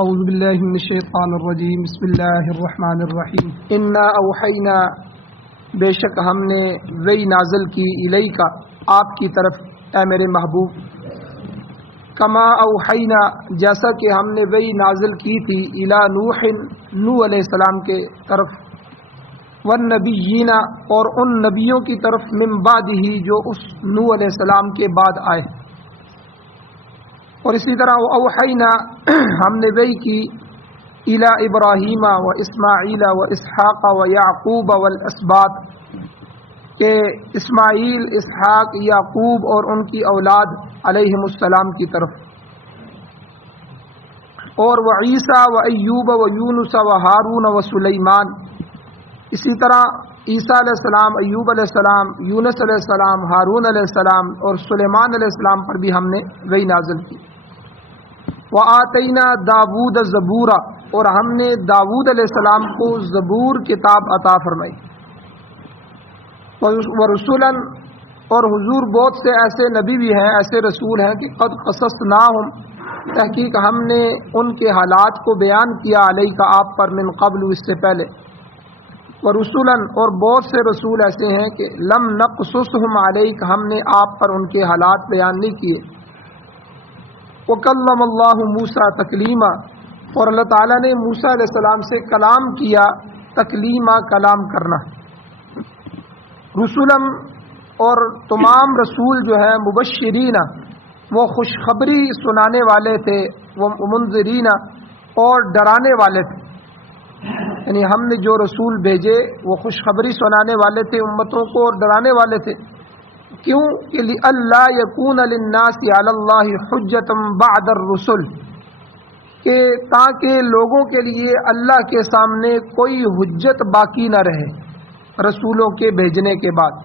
اعوذ باللہ من الشیطان الرجیم بسم اللہ الرحمن الرحیم انا اوحینا بے شک ہم نے وہی نازل کی الیک آپ کی طرف اے میرے محبوب کما اوحینا جیسا کہ ہم نے وہی نازل کی تھی الی نوح نوح علیہ السلام کے طرف والنبیین اور ان نبیوں کی طرف من بعد ہی جو اس نوح علیہ السلام کے بعد آئے اور اسی طرح اوحینا ہم نے وحی کی الی ابراہیم و اسماعیل و اسحاق و یعقوب والاسباط کہ اسماعیل اسحاق یعقوب اور ان کی اولاد علیہم السلام کی طرف اور و عیسیٰ و ایوب و یونس و ہارون و سلیمان اسی طرح عیسیٰ علیہ السلام ایوب علیہ السلام یونس علیہ السلام ہارون علیہ السلام اور سلیمان علیہ السلام پر بھی ہم نے وحی نازل کی وآتینا داود زبورا اور ہم نے داود علیہ السلام کو زبور کتاب عطا فرمائی ورسولا اور حضور بہت سے ایسے نبی بھی ہیں ایسے رسول ہیں کہ قد قصصناہم تحقیق ہم نے ان کے حالات کو بیان کیا علیک آپ پر من قبل اس سے پہلے ورسولا اور بہت سے رسول ایسے ہیں کہ لم نقصصہم علیک ہم نے آپ پر ان کے حالات بیان نہیں کیے وَكَلَّمَ اللَّهُ مُوسَىٰ تَكْلِيمًا اور اللہ تعالیٰ نے موسیٰ علیہ السلام سے کلام کیا تکلیما کلام کرنا رسولم اور تمام رسول جو ہے مبشرین وہ خوشخبری سنانے والے تھے وہ منذرین اور ڈرانے والے تھے یعنی ہم نے جو رسول بھیجے وہ خوشخبری سنانے والے تھے امتوں کو اور ڈرانے والے تھے کیوں کہ لئلا یکون للناس علی اللہ حجۃ بعد الرسل کہ تاکہ لوگوں کے لیے اللہ کے سامنے کوئی حجت باقی نہ رہے رسولوں کے بھیجنے کے بعد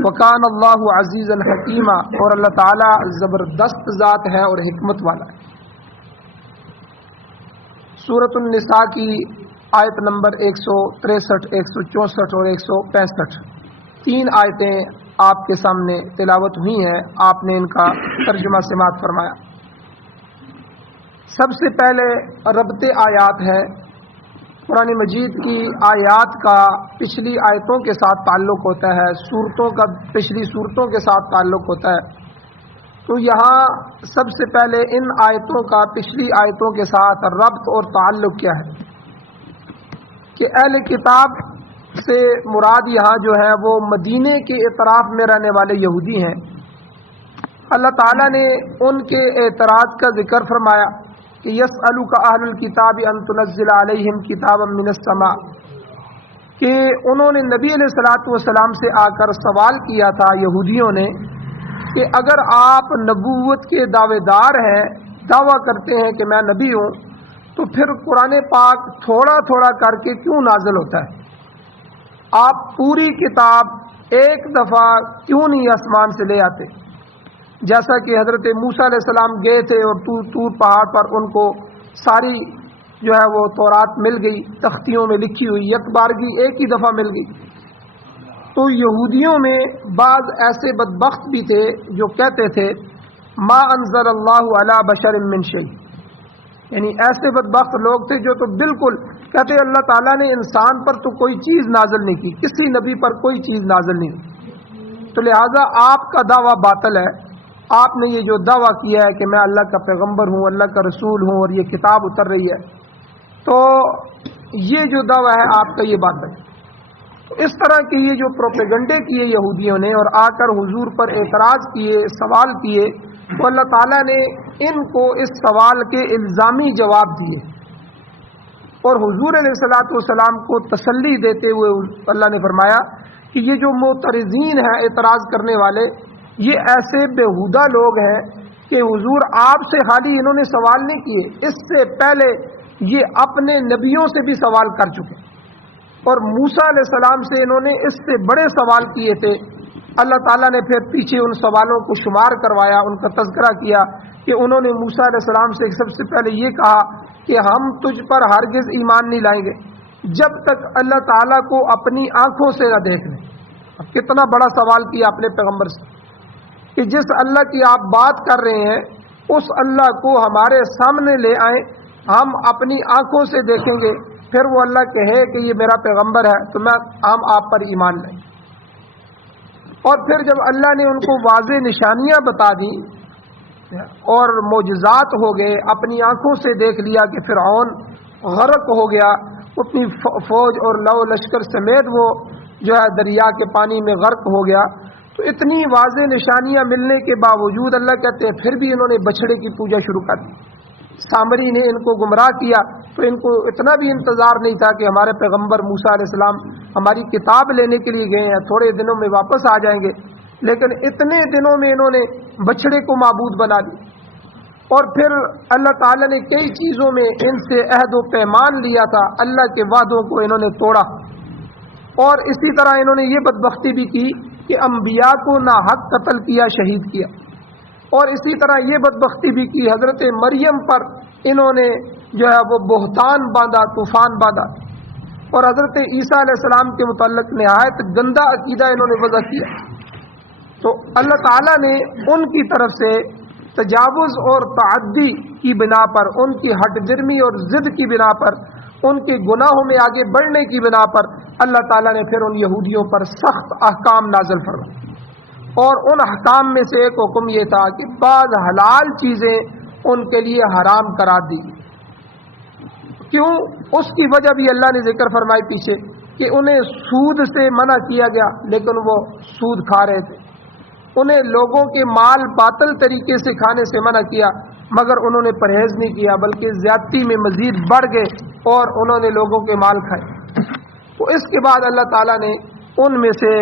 وکان اللہ عزیزا حکیما اور اللہ تعالی زبردست ذات ہے اور حکمت والا ہے سورۃ النساء کی آیت نمبر 163 164 اور 165 تین آیتیں آپ کے سامنے تلاوت ہوئی ہیں آپ نے ان کا ترجمہ سماعت فرمایا سب سے پہلے ربط آیات ہے قرآن مجید کی آیات کا پچھلی آیتوں کے ساتھ تعلق ہوتا ہے سورتوں کا پچھلی سورتوں کے ساتھ تعلق ہوتا ہے تو یہاں سب سے پہلے ان آیتوں کا پچھلی آیتوں کے ساتھ ربط اور تعلق کیا ہے کہ اہل کتاب سے مراد یہاں جو ہے وہ مدینے کے اطراف میں رہنے والے یہودی ہیں اللہ تعالیٰ نے ان کے اعتراض کا ذکر فرمایا کہ یسألک اہل الکتاب ان تنزل علیہم کتابا من السماء کہ انہوں نے نبی علیہ الصلوۃ والسلام سے آ کر سوال کیا تھا یہودیوں نے کہ اگر آپ نبوت کے دعوے دار ہیں دعویٰ کرتے ہیں کہ میں نبی ہوں تو پھر قرآن پاک تھوڑا تھوڑا کر کے کیوں نازل ہوتا ہے آپ پوری کتاب ایک دفعہ کیوں نہیں آسمان سے لے آتے جیسا کہ حضرت موسیٰ علیہ السلام گئے تھے اور طور پہاڑ پر ان کو ساری جو ہے وہ تورات مل گئی تختیوں میں لکھی ہوئی یک بارگی ایک ہی دفعہ مل گئی تو یہودیوں میں بعض ایسے بدبخت بھی تھے جو کہتے تھے ما انزل اللہ علی بشر من شیء یعنی ایسے بدبخت لوگ تھے جو تو بالکل کہتے اللہ تعالیٰ نے انسان پر تو کوئی چیز نازل نہیں کی کسی نبی پر کوئی چیز نازل نہیں تو لہٰذا آپ کا دعویٰ باطل ہے آپ نے یہ جو دعویٰ کیا ہے کہ میں اللہ کا پیغمبر ہوں اللہ کا رسول ہوں اور یہ کتاب اتر رہی ہے تو یہ جو دعویٰ ہے آپ کا یہ باطل ہے اس طرح کے یہ جو پروپیگنڈے کیے یہودیوں نے اور آ کر حضور پر اعتراض کیے سوال کیے تو اللہ تعالیٰ نے ان کو اس سوال کے الزامی جواب دیے اور حضور علیہ الصلوۃ والسلام کو تسلی دیتے ہوئے اللہ نے فرمایا کہ یہ جو معترضین ہیں اعتراض کرنے والے یہ ایسے بےہودہ لوگ ہیں کہ حضور آپ سے خالی انہوں نے سوال نہیں کیے اس سے پہلے یہ اپنے نبیوں سے بھی سوال کر چکے اور موسیٰ علیہ السلام سے انہوں نے اس سے بڑے سوال کیے تھے اللہ تعالیٰ نے پھر پیچھے ان سوالوں کو شمار کروایا ان کا تذکرہ کیا کہ انہوں نے موسیٰ علیہ السلام سے سب سے پہلے یہ کہا کہ ہم تجھ پر ہرگز ایمان نہیں لائیں گے جب تک اللہ تعالیٰ کو اپنی آنکھوں سے نہ دیکھ لیں کتنا بڑا سوال کیا اپنے پیغمبر سے کہ جس اللہ کی آپ بات کر رہے ہیں اس اللہ کو ہمارے سامنے لے آئیں ہم اپنی آنکھوں سے دیکھیں گے، پھر وہ اللہ کہے کہ یہ میرا پیغمبر ہے تو ہم آپ پر ایمان لائیں۔ اور پھر جب اللہ نے ان کو واضح نشانیاں بتا دی اور معجزات ہو گئے، اپنی آنکھوں سے دیکھ لیا کہ فرعون غرق ہو گیا، اپنی فوج اور لو لشکر سمیت وہ جو ہے دریا کے پانی میں غرق ہو گیا، تو اتنی واضح نشانیاں ملنے کے باوجود اللہ کہتے ہیں پھر بھی انہوں نے بچھڑے کی پوجا شروع کر دی۔ سامری نے ان کو گمراہ کیا تو ان کو اتنا بھی انتظار نہیں تھا کہ ہمارے پیغمبر موسیٰ علیہ السلام ہماری کتاب لینے کے لیے گئے ہیں، تھوڑے دنوں میں واپس آ جائیں گے، لیکن اتنے دنوں میں انہوں نے بچھڑے کو معبود بنا لی۔ اور پھر اللہ تعالیٰ نے کئی چیزوں میں ان سے عہد و پیمان لیا تھا، اللہ کے وعدوں کو انہوں نے توڑا۔ اور اسی طرح انہوں نے یہ بدبختی بھی کی کہ انبیاء کو ناحق قتل کیا، شہید کیا۔ اور اسی طرح یہ بدبختی بھی کی، حضرت مریم پر انہوں نے جو ہے وہ بہتان باندھا، طوفان باندھا۔ اور حضرت عیسیٰ علیہ السلام کے متعلق نہایت گندا عقیدہ انہوں نے وضع کیا۔ تو اللہ تعالیٰ نے ان کی طرف سے تجاوز اور تعدی کی بنا پر، ان کی ہٹ جرمی اور ضد کی بنا پر، ان کے گناہوں میں آگے بڑھنے کی بنا پر اللہ تعالیٰ نے پھر ان یہودیوں پر سخت احکام نازل فرمائے۔ اور ان احکام میں سے ایک حکم یہ تھا کہ بعض حلال چیزیں ان کے لیے حرام قرار دی۔ کیوں؟ اس کی وجہ بھی اللہ نے ذکر فرمائی پیچھے کہ انہیں سود سے منع کیا گیا لیکن وہ سود کھا رہے تھے، انہیں لوگوں کے مال باطل طریقے سے کھانے سے منع کیا مگر انہوں نے پرہیز نہیں کیا بلکہ زیادتی میں مزید بڑھ گئے اور انہوں نے لوگوں کے مال کھائے۔ تو اس کے بعد اللہ تعالیٰ نے ان میں سے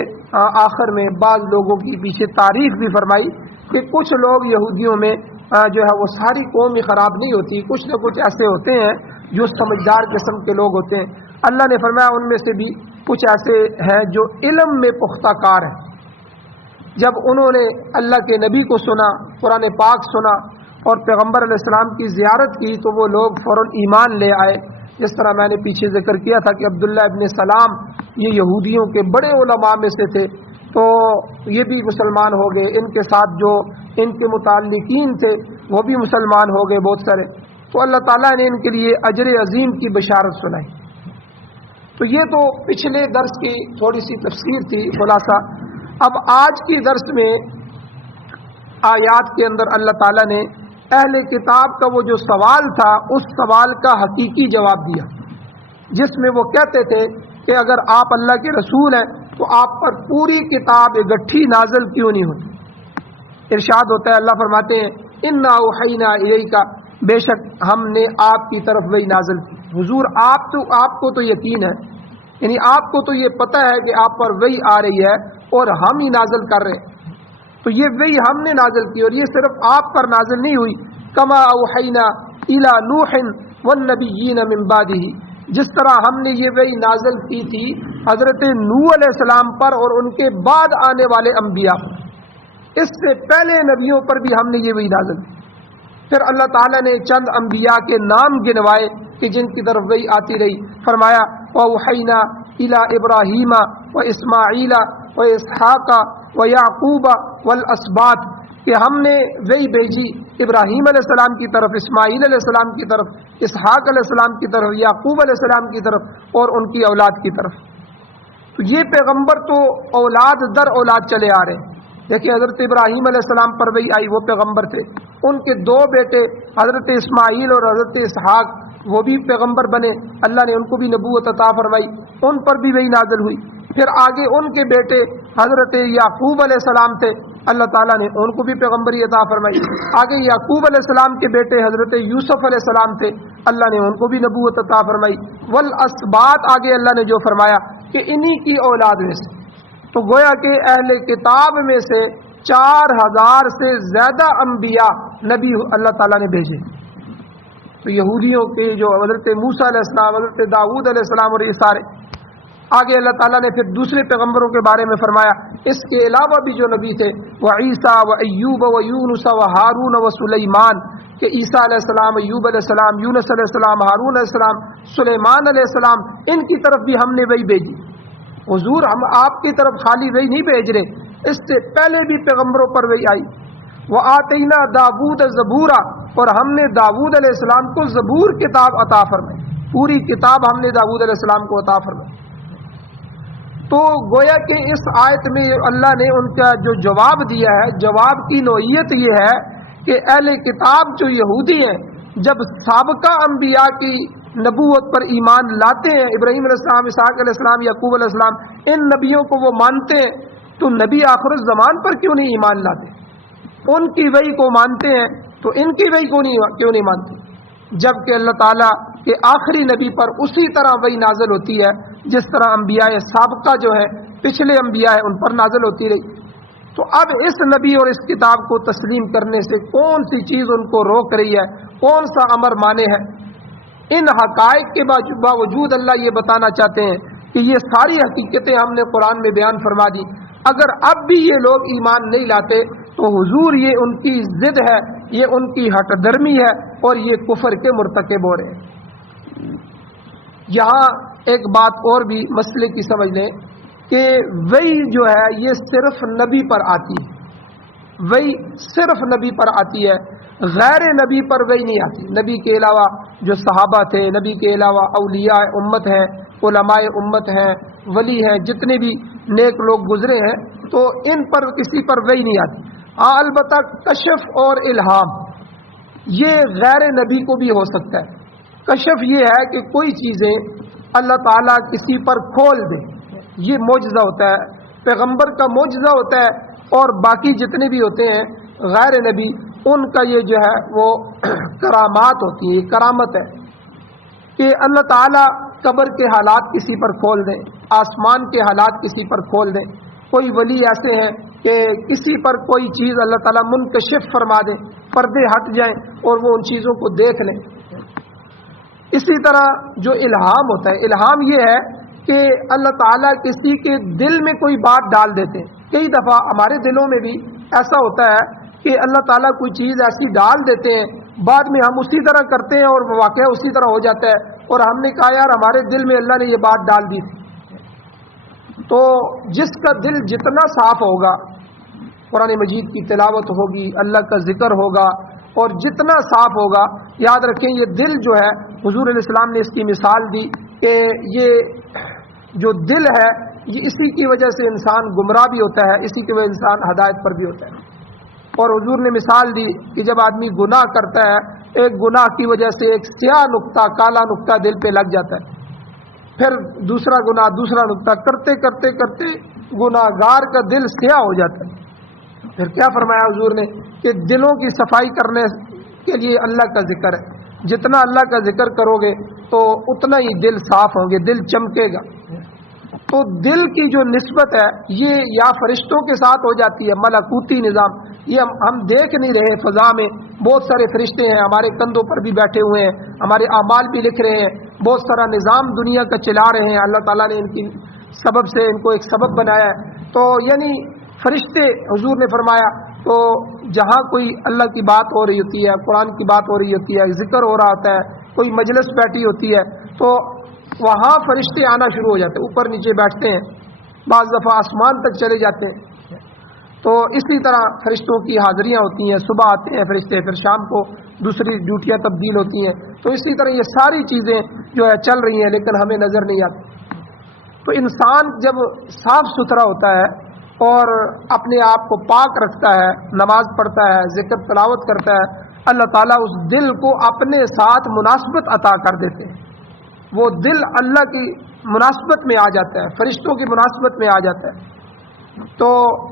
آخر میں بعض لوگوں کی پیچھے تعریف بھی فرمائی کہ کچھ لوگ یہودیوں میں جو ہے وہ ساری قوم ہی خراب نہیں ہوتی، کچھ نہ کچھ ایسے ہوتے ہیں جو سمجھدار قسم کے لوگ ہوتے ہیں۔ اللہ نے فرمایا ان میں سے بھی کچھ ایسے ہیں جو علم میں پختہ کار ہیں۔ جب انہوں نے اللہ کے نبی کو سنا، قرآن پاک سنا اور پیغمبر علیہ السلام کی زیارت کی تو وہ لوگ فوراً ایمان لے آئے۔ جس طرح میں نے پیچھے ذکر کیا تھا کہ عبداللہ ابن سلام یہ یہودیوں کے بڑے علماء میں سے تھے، تو یہ بھی مسلمان ہو گئے، ان کے ساتھ جو ان کے متعلقین تھے وہ بھی مسلمان ہو گئے بہت سارے۔ تو اللہ تعالیٰ نے ان کے لیے اجر عظیم کی بشارت سنائی۔ تو یہ تو پچھلے درس کی تھوڑی سی تفسیر تھی، خلاصہ۔ اب آج کی درس میں آیات کے اندر اللہ تعالیٰ نے اہل کتاب کا وہ جو سوال تھا اس سوال کا حقیقی جواب دیا، جس میں وہ کہتے تھے کہ اگر آپ اللہ کے رسول ہیں تو آپ پر پوری کتاب اکٹھی نازل کیوں نہیں ہوتی؟ ارشاد ہوتا ہے، اللہ فرماتے ہیں انا اوحینا الیک، بے شک ہم نے آپ کی طرف وحی نازل کی۔ حضور آپ کو تو یقین ہے، یعنی آپ کو تو یہ پتہ ہے کہ آپ پر وحی آ رہی ہے اور ہم ہی نازل کر رہے ہیں، تو یہ وحی ہم نے نازل کی اور یہ صرف آپ پر نازل نہیں ہوئی۔ کما اوحینا الی نوح والنبیین من بعدہ، جس طرح ہم نے یہ وحی نازل کی تھی حضرت نوح علیہ السلام پر اور ان کے بعد آنے والے انبیاء، اس سے پہلے نبیوں پر بھی ہم نے یہ وحی نازل کی۔ پھر اللہ تعالیٰ نے چند انبیاء کے نام گنوائے کہ جن کی طرف وحی آتی رہی، فرمایا وَأَوْحَيْنَا إِلَىٰ إِبْرَاهِيمَ وَإِسْمَاعِيلَ وَإِسْحَاقَ وَيَعْقُوبَ وَالْأَسْبَاطِ، کہ ہم نے وحی بھیجی ابراہیم علیہ السلام کی طرف، اسماعیل علیہ السلام کی طرف، اسحاق علیہ السلام کی طرف، یعقوب علیہ السلام کی طرف اور ان کی اولاد کی طرف۔ تو یہ پیغمبر تو اولاد در اولاد چلے آ رہے ہیں۔ دیکھیں حضرت ابراہیم علیہ السلام پر وحی آئی، وہ پیغمبر تھے، ان کے دو بیٹے حضرت اسماعیل اور حضرت اسحاق وہ بھی پیغمبر بنے، اللہ نے ان کو بھی نبوت عطا فرمائی، ان پر بھی وحی نازل ہوئی۔ پھر آگے ان کے بیٹے حضرت یعقوب علیہ السلام تھے، اللہ تعالیٰ نے ان کو بھی پیغمبری عطا فرمائی۔ آگے یعقوب علیہ السلام کے بیٹے حضرت یوسف علیہ السلام تھے، اللہ نے ان کو بھی نبوت عطا فرمائی۔ والاسباط آگے اللہ نے جو فرمایا کہ انہی کی اولاد میں سے، تو گویا کہ اہل کتاب میں سے 4000 سے زیادہ انبیاء نبی اللہ تعالیٰ نے بھیجے۔ تو یہودیوں کے جو حضرت موسیٰ علیہ السلام، حضرت داؤد علیہ السلام اور یہ سارے، آگے اللہ تعالیٰ نے پھر دوسرے پیغمبروں کے بارے میں فرمایا اس کے علاوہ بھی جو نبی تھے، وعیسیٰ وایوب ویونس وہارون وسلیمان، کہ عیسیٰ علیہ السلام، ایوب علیہ السلام، یونس علیہ السلام، ہارون علیہ السلام، سلیمان علیہ السلام، ان کی طرف بھی ہم نے وحی بھیجی۔ حضور ہم آپ کی طرف خالی وحی نہیں بھیج رہے، اس سے پہلے بھی پیغمبروں پر وحی آئی۔ وآتینا داؤد زبورا، اور ہم نے داؤد علیہ السلام کو زبور کتاب عطا فرمائی، پوری کتاب ہم نے داؤد علیہ السلام کو عطا فرمائی۔ تو گویا کہ اس آیت میں اللہ نے ان کا جو جواب دیا ہے، جواب کی نوعیت یہ ہے کہ اہل کتاب جو یہودی ہیں جب سابقہ انبیاء کی نبوت پر ایمان لاتے ہیں، ابراہیم علیہ السلام، اسحاق علیہ السلام، یعقوب علیہ السلام، ان نبیوں کو وہ مانتے ہیں، تو نبی آخر الزمان پر کیوں نہیں ایمان لاتے؟ ان کی وحی کو مانتے ہیں تو ان کی وحی کو کیوں نہیں مانتے؟ جبکہ اللہ تعالیٰ کے آخری نبی پر اسی طرح وحی نازل ہوتی ہے جس طرح انبیاء سابقہ جو ہے، پچھلے انبیاء ان پر نازل ہوتی رہی۔ تو اب اس نبی اور اس کتاب کو تسلیم کرنے سے کون سی چیز ان کو روک رہی ہے، کون سا امر مانے ہے؟ ان حقائق کے باوجود اللہ یہ بتانا چاہتے ہیں کہ یہ ساری حقیقتیں ہم نے قرآن میں بیان فرما دی، اگر اب بھی یہ لوگ ایمان نہیں لاتے تو حضور یہ ان کی ضد ہے، یہ ان کی ہٹ درمی ہے اور یہ کفر کے مرتکب ہو رہے ہیں۔ یہاں ایک بات اور بھی مسئلے کی سمجھ لیں کہ وحی جو ہے یہ صرف نبی پر آتی ہے، وحی صرف نبی پر آتی ہے، غیر نبی پر وحی نہیں آتی۔ نبی کے علاوہ جو صحابہ تھے، نبی کے علاوہ اولیاء امت ہیں، علماء امت ہیں، ولی ہیں، جتنے بھی نیک لوگ گزرے ہیں، تو ان پر کسی پر وحی نہیں آتی۔ ہاں البتہ کشف اور الہام یہ غیر نبی کو بھی ہو سکتا ہے۔ کشف یہ ہے کہ کوئی چیزیں اللہ تعالیٰ کسی پر کھول دے، یہ معجزہ ہوتا ہے، پیغمبر کا معجزہ ہوتا ہے، اور باقی جتنے بھی ہوتے ہیں غیر نبی ان کا یہ جو ہے وہ کرامات ہوتی ہے، یہ کرامت ہے کہ اللہ تعالیٰ قبر کے حالات کسی پر کھول دیں، آسمان کے حالات کسی پر کھول دیں۔ کوئی ولی ایسے ہیں کہ کسی پر کوئی چیز اللہ تعالیٰ منکشف فرما دیں، پردے ہٹ جائیں اور وہ ان چیزوں کو دیکھ لیں۔ اسی طرح جو الہام ہوتا ہے، الہام یہ ہے کہ اللہ تعالیٰ کسی کے دل میں کوئی بات ڈال دیتے ہیں۔ کئی دفعہ ہمارے دلوں میں بھی ایسا ہوتا ہے کہ اللہ تعالیٰ کوئی چیز ایسی ڈال دیتے ہیں، بعد میں ہم اسی طرح کرتے ہیں اور واقعہ اسی طرح ہو جاتا ہے، اور ہم نے کہا یار ہمارے دل میں اللہ نے یہ بات ڈال دی تھی۔ تو جس کا دل جتنا صاف ہوگا، قرآن مجید کی تلاوت ہوگی، اللہ کا ذکر ہوگا، اور جتنا صاف ہوگا، یاد رکھیں یہ دل جو ہے، حضور علیہ السلام نے اس کی مثال دی کہ یہ جو دل ہے یہ اسی کی وجہ سے انسان گمراہ بھی ہوتا ہے، اسی کی وجہ سے انسان ہدایت پر بھی ہوتا ہے۔ اور حضور نے مثال دی کہ جب آدمی گناہ کرتا ہے، ایک گناہ کی وجہ سے ایک سیاہ نقطہ، کالا نقطہ دل پہ لگ جاتا ہے، پھر دوسرا گناہ، دوسرا نقطہ، کرتے کرتے کرتے گناہ گار کا دل سیاہ ہو جاتا ہے۔ پھر کیا فرمایا حضور نے کہ دلوں کی صفائی کرنے کے لیے اللہ کا ذکر ہے، جتنا اللہ کا ذکر کرو گے تو اتنا ہی دل صاف ہوں گے، دل چمکے گا۔ تو دل کی جو نسبت ہے یہ یا فرشتوں کے ساتھ ہو جاتی ہے، ملکوتی نظام، یہ ہم دیکھ نہیں رہے، فضا میں بہت سارے فرشتے ہیں، ہمارے کندھوں پر بھی بیٹھے ہوئے ہیں، ہمارے اعمال بھی لکھ رہے ہیں، بہت سارا نظام دنیا کا چلا رہے ہیں، اللہ تعالیٰ نے ان کی سبب سے ان کو ایک سبب بنایا ہے۔ تو یعنی فرشتے، حضور نے فرمایا، تو جہاں کوئی اللہ کی بات ہو رہی ہوتی ہے، قرآن کی بات ہو رہی ہوتی ہے، ذکر ہو رہا ہوتا ہے، کوئی مجلس بیٹھی ہوتی ہے، تو وہاں فرشتے آنا شروع ہو جاتے ہیں، اوپر نیچے بیٹھتے ہیں، بعض دفعہ آسمان تک چلے جاتے ہیں۔ تو اسی طرح فرشتوں کی حاضریاں ہوتی ہیں، صبح آتے ہیں فرشتے، پھر شام کو دوسری ڈیوٹیاں تبدیل ہوتی ہیں۔ تو اسی طرح یہ ساری چیزیں جو ہے چل رہی ہیں، لیکن ہمیں نظر نہیں آتی۔ تو انسان جب صاف ستھرا ہوتا ہے اور اپنے آپ کو پاک رکھتا ہے، نماز پڑھتا ہے، ذکر تلاوت کرتا ہے، اللہ تعالیٰ اس دل کو اپنے ساتھ مناسبت عطا کر دیتے ہیں۔ وہ دل اللہ کی مناسبت میں آ جاتا ہے، فرشتوں کی مناسبت میں آ جاتا ہے۔ تو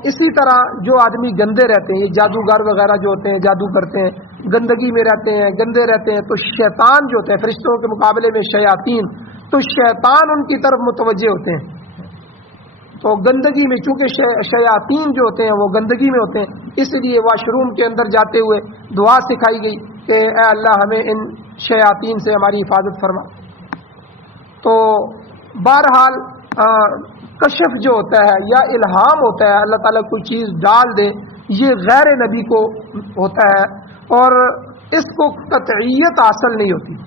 اسی طرح جو آدمی گندے رہتے ہیں، یہ جادوگر وغیرہ جو ہوتے ہیں، جادو کرتے ہیں، گندگی میں رہتے ہیں، گندے رہتے ہیں، تو شیطان جو ہوتے ہیں فرشتوں کے مقابلے میں شیاطین، تو شیطان ان کی طرف متوجہ ہوتے ہیں۔ تو گندگی میں چونکہ شیاطین جو ہوتے ہیں وہ گندگی میں ہوتے ہیں، اس لیے واش روم کے اندر جاتے ہوئے دعا سکھائی گئی کہ اے اللہ ہمیں ان شیاطین سے ہماری حفاظت فرما۔ تو بہرحال کشف جو ہوتا ہے یا الہام ہوتا ہے، اللہ تعالیٰ کوئی چیز ڈال دے، یہ غیر نبی کو ہوتا ہے اور اس کو قطعیت حاصل نہیں ہوتی۔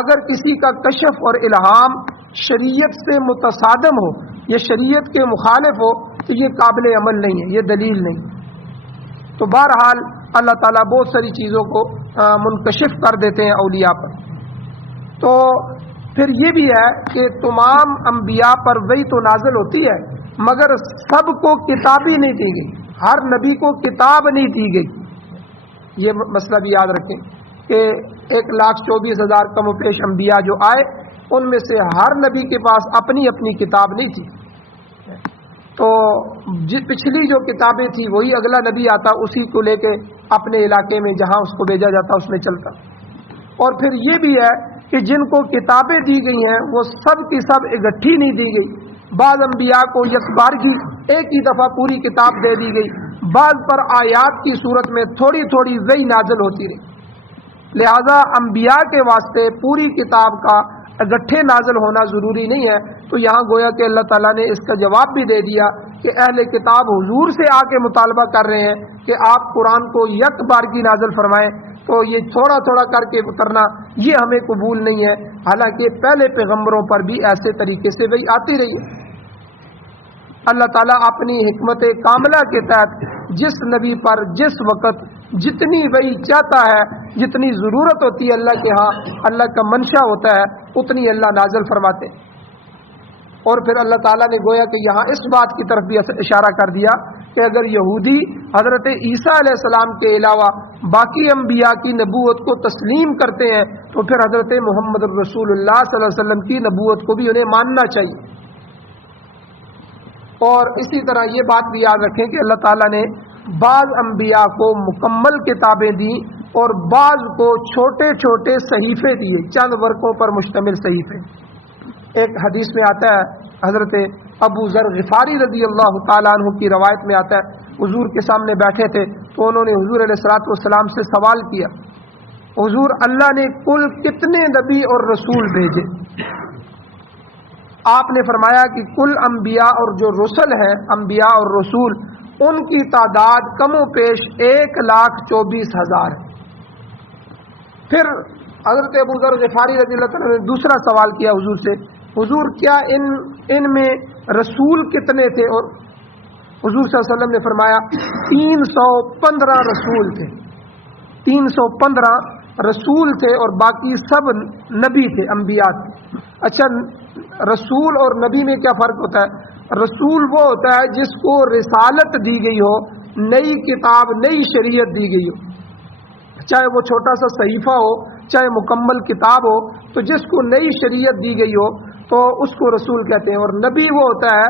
اگر کسی کا کشف اور الہام شریعت سے متصادم ہو یا شریعت کے مخالف ہو تو یہ قابل عمل نہیں ہے، یہ دلیل نہیں۔ تو بہرحال اللہ تعالیٰ بہت ساری چیزوں کو منکشف کر دیتے ہیں اولیاء پر. تو پھر یہ بھی ہے کہ تمام انبیاء پر وحی تو نازل ہوتی ہے مگر سب کو کتاب ہی نہیں دی گئی، ہر نبی کو کتاب نہیں دی گئی. یہ مسئلہ بھی یاد رکھیں کہ 1,24,000 کم و بیش انبیاء جو آئے ان میں سے ہر نبی کے پاس اپنی اپنی کتاب نہیں تھی. تو پچھلی جو کتابیں تھیں وہی اگلا نبی آتا اسی کو لے کے اپنے علاقے میں جہاں اس کو بھیجا جاتا اس میں چلتا. اور پھر یہ بھی ہے کہ جن کو کتابیں دی گئی ہیں وہ سب کی سب اکٹھی نہیں دی گئی. بعض انبیاء کو یکبارگی ایک ہی دفعہ پوری کتاب دے دی گئی، بعض پر آیات کی صورت میں تھوڑی تھوڑی وحی نازل ہوتی رہی. لہذا انبیاء کے واسطے پوری کتاب کا اکٹھے نازل ہونا ضروری نہیں ہے. تو یہاں گویا کہ اللہ تعالیٰ نے اس کا جواب بھی دے دیا کہ اہل کتاب حضور سے آ کے مطالبہ کر رہے ہیں کہ آپ قرآن کو یک بارگی نازل فرمائیں. تو یہ تھوڑا تھوڑا کر کے کرنا یہ ہمیں قبول نہیں ہے، حالانکہ پہلے پیغمبروں پر بھی ایسے طریقے سے وہی آتی رہی ہے. اللہ تعالیٰ اپنی حکمت کاملہ کے تحت جس نبی پر جس وقت جتنی وحی چاہتا ہے، جتنی ضرورت ہوتی ہے اللہ کے ہاں، اللہ کا منشا ہوتا ہے، اتنی اللہ نازل فرماتے. اور پھر اللہ تعالیٰ نے گویا کہ یہاں اس بات کی طرف بھی اشارہ کر دیا کہ اگر یہودی حضرت عیسیٰ علیہ السلام کے علاوہ باقی انبیاء کی نبوت کو تسلیم کرتے ہیں تو پھر حضرت محمد رسول اللہ صلی اللہ علیہ وسلم کی نبوت کو بھی انہیں ماننا چاہیے. اور اسی طرح یہ بات بھی یاد رکھیں کہ اللہ تعالیٰ نے بعض انبیاء کو مکمل کتابیں دی اور بعض کو چھوٹے چھوٹے صحیفے دیے، چند ورقوں پر مشتمل صحیفے. ایک حدیث میں آتا ہے، حضرت ابو ذر غفاری رضی اللہ تعالیٰ عنہ کی روایت میں آتا ہے، حضور کے سامنے بیٹھے تھے تو انہوں نے حضور علیہ الصلوۃ والسلام سے سوال کیا، حضور اللہ نے کل کتنے نبی اور رسول بھیجے؟ آپ نے فرمایا کہ کل انبیاء اور جو رسل ہیں، انبیاء اور رسول، ان کی تعداد کم و پیش 1,24,000 ہے. پھر حضرت ابو ذر غفاری رضی اللہ عنہ نے دوسرا سوال کیا حضور سے، حضور کیا ان میں رسول کتنے تھے؟ اور حضور صلی اللہ علیہ وسلم نے فرمایا 315 رسول تھے. 315 رسول تھے اور باقی سب نبی تھے، انبیاء تھے. اچھا، رسول اور نبی میں کیا فرق ہوتا ہے؟ رسول وہ ہوتا ہے جس کو رسالت دی گئی ہو، نئی کتاب نئی شریعت دی گئی ہو، چاہے وہ چھوٹا سا صحیفہ ہو چاہے مکمل کتاب ہو، تو جس کو نئی شریعت دی گئی ہو تو اس کو رسول کہتے ہیں. اور نبی وہ ہوتا ہے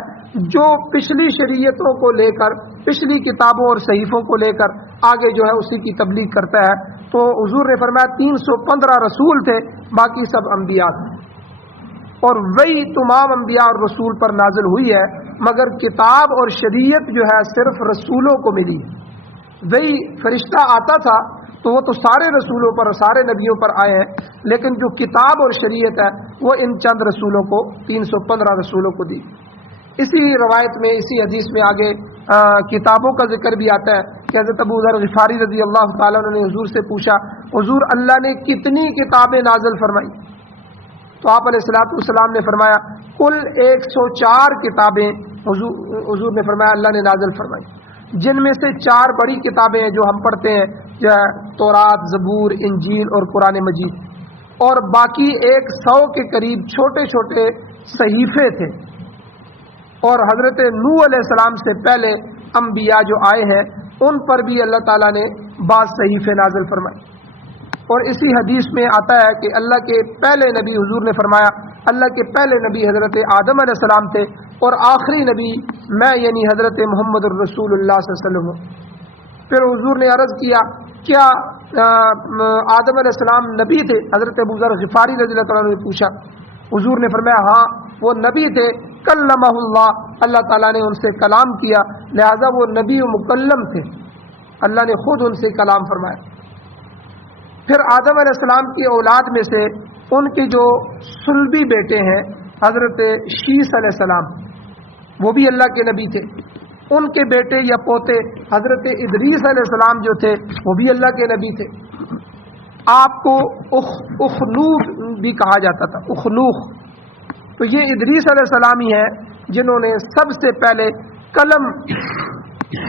جو پچھلی شریعتوں کو لے کر، پچھلی کتابوں اور صحیفوں کو لے کر آگے جو ہے اسی کی تبلیغ کرتا ہے. تو حضور نے فرمایا 315 رسول تھے، باقی سب انبیاء تھے. اور وہی تمام انبیاء اور رسول پر نازل ہوئی ہے، مگر کتاب اور شریعت جو ہے صرف رسولوں کو ملی. وہی فرشتہ آتا تھا تو وہ تو سارے رسولوں پر اور سارے نبیوں پر آئے ہیں، لیکن جو کتاب اور شریعت ہے وہ ان چند رسولوں کو، 315 رسولوں کو دی. اسی روایت میں، اسی حدیث میں آگے کتابوں کا ذکر بھی آتا ہے کہ حضرت ابو ذر غفاری رضی اللہ تعالیٰ عنہ نے حضور سے پوچھا، حضور اللہ نے کتنی کتابیں نازل فرمائی؟ تو آپ علیہ الصلوۃ والسلام نے فرمایا کل 104 کتابیں حضور نے فرمایا اللہ نے نازل فرمائی، جن میں سے 4 بڑی کتابیں ہیں جو ہم پڑھتے ہیں، تورات، زبور، انجیل اور قرآن مجید، اور باقی 100 کے قریب چھوٹے چھوٹے صحیفے تھے. اور حضرت نوح علیہ السلام سے پہلے انبیاء جو آئے ہیں ان پر بھی اللہ تعالیٰ نے بعض صحیفے نازل فرمائے. اور اسی حدیث میں آتا ہے کہ اللہ کے پہلے نبی، حضور نے فرمایا اللہ کے پہلے نبی حضرت آدم علیہ السلام تھے اور آخری نبی میں یعنی حضرت محمد الرسول اللہ صلی اللہ علیہ وسلم ہوں. پھر حضور نے عرض کیا کیا آدم علیہ السلام نبی تھے؟ حضرت ابو ذر غفاری رضی اللہ عنہ نے پوچھا. حضور نے فرمایا ہاں وہ نبی تھے، کلمہ اللہ، اللہ تعالیٰ نے ان سے کلام کیا، لہذا وہ نبی و مکلم تھے، اللہ نے خود ان سے کلام فرمایا. پھر آدم علیہ السلام کی اولاد میں سے ان کے جو صلبی بیٹے ہیں حضرت شیس علیہ السلام، وہ بھی اللہ کے نبی تھے. ان کے بیٹے یا پوتے حضرت ادریس علیہ السلام جو تھے وہ بھی اللہ کے نبی تھے. آپ کو اخنوخ بھی کہا جاتا تھا، اخنوخ. تو یہ ادریس علیہ السلام ہی ہیں جنہوں نے سب سے پہلے قلم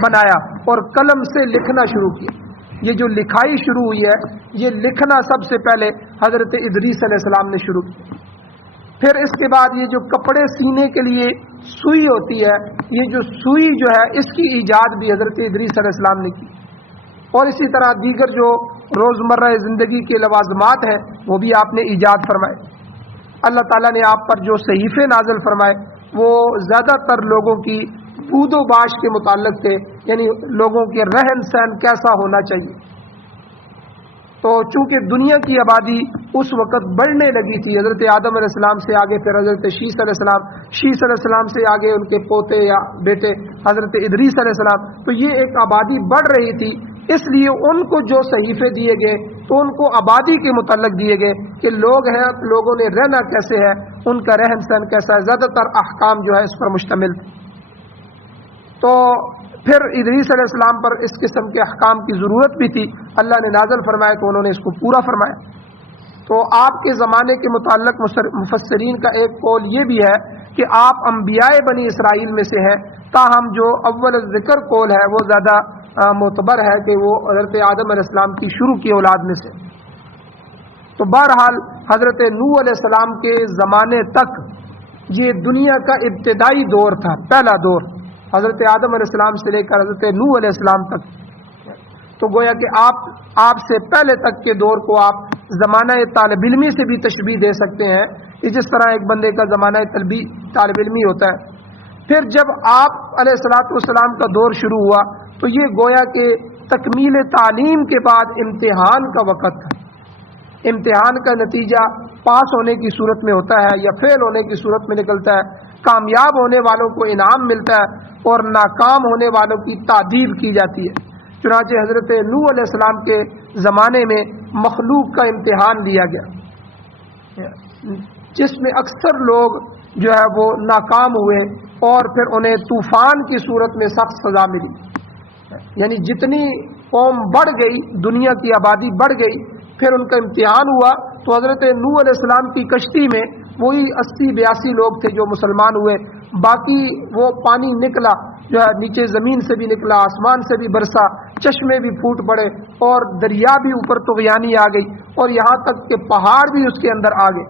بنایا اور قلم سے لکھنا شروع کیا. یہ جو لکھائی شروع ہوئی ہے، یہ لکھنا سب سے پہلے حضرت ادریس علیہ السلام نے شروع کی۔ پھر اس کے بعد یہ جو کپڑے سینے کے لیے سوئی ہوتی ہے، یہ جو سوئی جو ہے اس کی ایجاد بھی حضرت ادریس علیہ السلام نے کی، اور اسی طرح دیگر جو روزمرہ زندگی کے لوازمات ہیں وہ بھی آپ نے ایجاد فرمائے۔ اللہ تعالیٰ نے آپ پر جو صحیفے نازل فرمائے وہ زیادہ تر لوگوں کی بود و باش کے متعلق تھے، یعنی لوگوں کے رہن سہن کیسا ہونا چاہیے۔ تو چونکہ دنیا کی آبادی اس وقت بڑھنے لگی تھی، حضرت آدم علیہ السلام سے آگے پھر حضرت شیس علیہ السلام، شیس علیہ السلام سے آگے ان کے پوتے یا بیٹے حضرت ادریس علیہ السلام، تو یہ ایک آبادی بڑھ رہی تھی، اس لیے ان کو جو صحیفے دیے گئے تو ان کو آبادی کے متعلق دیے گئے کہ لوگ ہیں، لوگوں نے رہنا کیسے ہے، ان کا رہن سہن کیسا ہے، زیادہ تر احکام جو ہے اس پر مشتمل تھے۔ تو پھر ادریس علیہ السلام پر اس قسم کے احکام کی ضرورت بھی تھی، اللہ نے نازل فرمایا تو انہوں نے اس کو پورا فرمایا۔ تو آپ کے زمانے کے متعلق مفسرین کا ایک قول یہ بھی ہے کہ آپ انبیاء بنی اسرائیل میں سے ہیں، تاہم جو اول ذکر قول ہے وہ زیادہ معتبر ہے کہ وہ حضرت آدم علیہ السلام کی شروع کی اولاد میں سے۔ تو بہرحال حضرت نوح علیہ السلام کے زمانے تک یہ دنیا کا ابتدائی دور تھا، پہلا دور، حضرت آدم علیہ السلام سے لے کر حضرت نوح علیہ السلام تک۔ تو گویا کہ آپ سے پہلے تک کے دور کو آپ زمانہ طالب علمی سے بھی تشبیہ دے سکتے ہیں کہ جس طرح ایک بندے کا زمانہ طالب علمی ہوتا ہے۔ پھر جب آپ علیہ الصلوۃ والسلام کا دور شروع ہوا تو یہ گویا کہ تکمیل تعلیم کے بعد امتحان کا وقت ہے۔ امتحان کا نتیجہ پاس ہونے کی صورت میں ہوتا ہے یا فیل ہونے کی صورت میں نکلتا ہے، کامیاب ہونے والوں کو انعام ملتا ہے اور ناکام ہونے والوں کی تعدیل کی جاتی ہے۔ چنانچہ حضرت نوح علیہ السلام کے زمانے میں مخلوق کا امتحان لیا گیا، جس میں اکثر لوگ جو ہے وہ ناکام ہوئے اور پھر انہیں طوفان کی صورت میں سخت سزا ملی۔ یعنی جتنی قوم بڑھ گئی، دنیا کی آبادی بڑھ گئی، پھر ان کا امتحان ہوا تو حضرت نوح علیہ السلام کی کشتی میں وہی 80-82 لوگ تھے جو مسلمان ہوئے، باقی وہ پانی نکلا جو ہے نیچے زمین سے بھی نکلا، آسمان سے بھی برسا، چشمے بھی پھوٹ پڑے اور دریا بھی اوپر طغیانی آ گئی اور یہاں تک کہ پہاڑ بھی اس کے اندر آ گئے،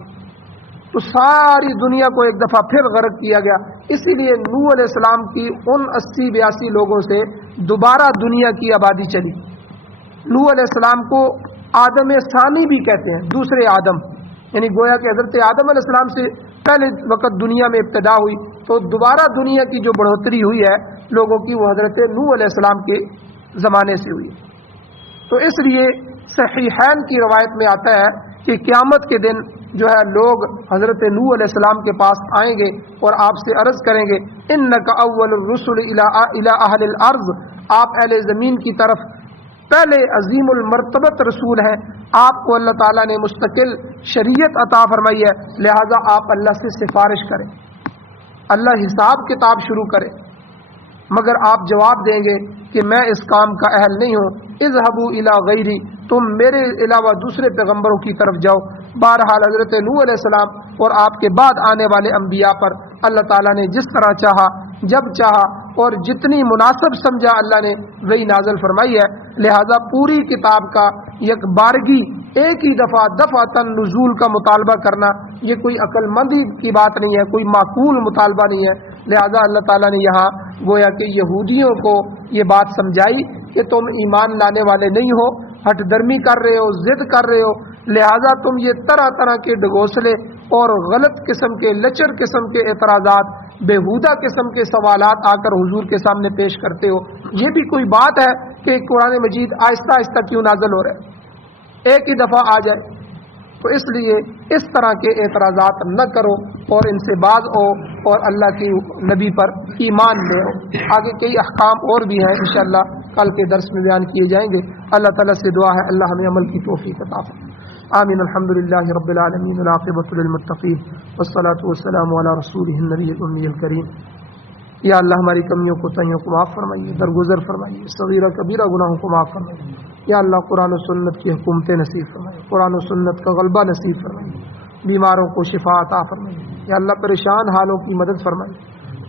تو ساری دنیا کو ایک دفعہ پھر غرق کیا گیا۔ اسی لیے نوح علیہ السلام کی ان 80-82 لوگوں سے دوبارہ دنیا کی آبادی چلی۔ نوح علیہ السلام کو آدم ثانی بھی کہتے ہیں، دوسرے آدم، یعنی گویا کہ حضرت آدم علیہ السلام سے پہلے وقت دنیا میں ابتدا ہوئی تو دوبارہ دنیا کی جو بڑھوتری ہوئی ہے لوگوں کی وہ حضرت نوح علیہ السلام کے زمانے سے ہوئی۔ تو اس لیے صحیحین کی روایت میں آتا ہے کہ قیامت کے دن جو ہے لوگ حضرت نوح علیہ السلام کے پاس آئیں گے اور آپ سے عرض کریں گے انک اول الرسل الی اہل الارض، آپ اہل زمین کی طرف پہلے عظیم المرتبت رسول ہیں، آپ کو اللہ تعالیٰ نے مستقل شریعت عطا فرمائی ہے، لہذا آپ اللہ سے سفارش کریں، اللہ حساب کتاب شروع کرے۔ مگر آپ جواب دیں گے کہ میں اس کام کا اہل نہیں ہوں، اذهبوا الی غیری، تم میرے علاوہ دوسرے پیغمبروں کی طرف جاؤ۔ بہرحال حضرت نوح علیہ السلام اور آپ کے بعد آنے والے انبیاء پر اللہ تعالیٰ نے جس طرح چاہا، جب چاہا اور جتنی مناسب سمجھا اللہ نے وہی نازل فرمائی ہے، لہذا پوری کتاب کا یک بارگی ایک ہی دفعتاً نزول کا مطالبہ کرنا یہ کوئی عقل مندی کی بات نہیں ہے، کوئی معقول مطالبہ نہیں ہے۔ لہذا اللہ تعالیٰ نے یہاں گویا کہ یہودیوں کو یہ بات سمجھائی کہ تم ایمان لانے والے نہیں ہو، ہٹ درمی کر رہے ہو، ضد کر رہے ہو، لہذا تم یہ طرح طرح کے ڈگوسلے اور غلط قسم کے لچر قسم کے اعتراضات، بےہودہ قسم کے سوالات آ کر حضور کے سامنے پیش کرتے ہو۔ یہ بھی کوئی بات ہے کہ قرآن مجید آہستہ آہستہ کیوں نازل ہو رہا ہے، ایک ہی دفعہ آ جائے؟ تو اس لیے اس طرح کے اعتراضات نہ کرو اور ان سے باز ہو اور اللہ کی نبی پر ایمان لے ہو۔ آگے کئی احکام اور بھی ہیں انشاءاللہ کل کے درس میں بیان کیے جائیں گے۔ اللہ تعالیٰ سے دعا ہے اللہ ہمیں عمل کی توفیق عطا فرمائے۔ آمین۔ الحمدللہ رب العالمین، والعاقبۃ للمتقین، والصلاۃ والسلام علی رسولہ النبی الامی الکریم۔ یا اللہ ہماری کمیوں کو تہیوں کو معاف فرمائیے، درگزر فرمائیے، صغیرہ کبیرہ گناہوں کو معاف فرمائیے۔ یا اللہ قرآن و سنت کی حکومت نصیب فرمائیے، قرآن و سنت کا غلبہ نصیب فرمائیے، بیماروں کو شفا عطا فرمائیے۔ یا اللہ پریشان حالوں کی مدد فرمائیے۔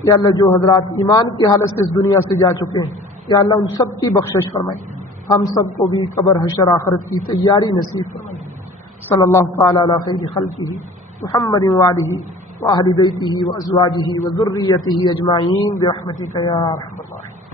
یا اللہ جو حضرات ایمان کی حالت سے اس دنیا سے جا چکے ہیں یا اللہ ان سب کی بخشش فرمائیے۔ ہم سب کو بھی قبر حشر آخرت کی تیاری نصیب فرمائے. صلی اللہ تعالی علی خیر خلقہ محمد وآلہ وأہل بیتہ وازواجہ وذریتہ اجمعین برحمتک یا ارحم الراحمین.